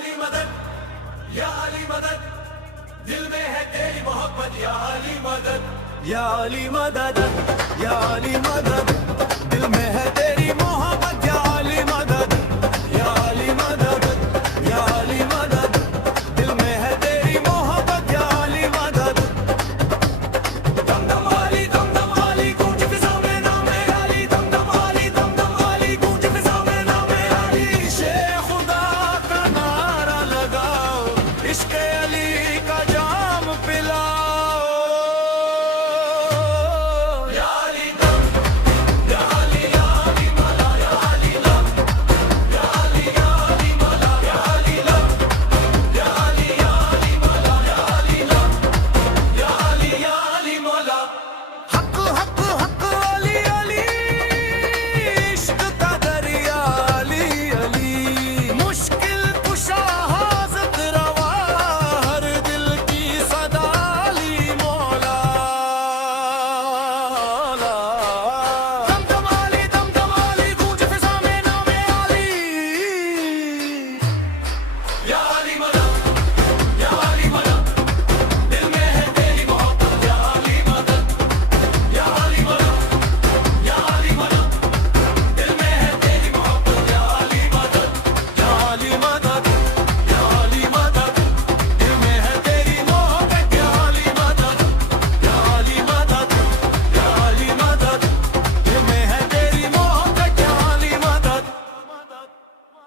अली मदद, या अली मदद, दिल में है तेरी मोहब्बत, या अली मदद, या अली मदद, या अली मदद, दिल में है तेरी मोहब्बत।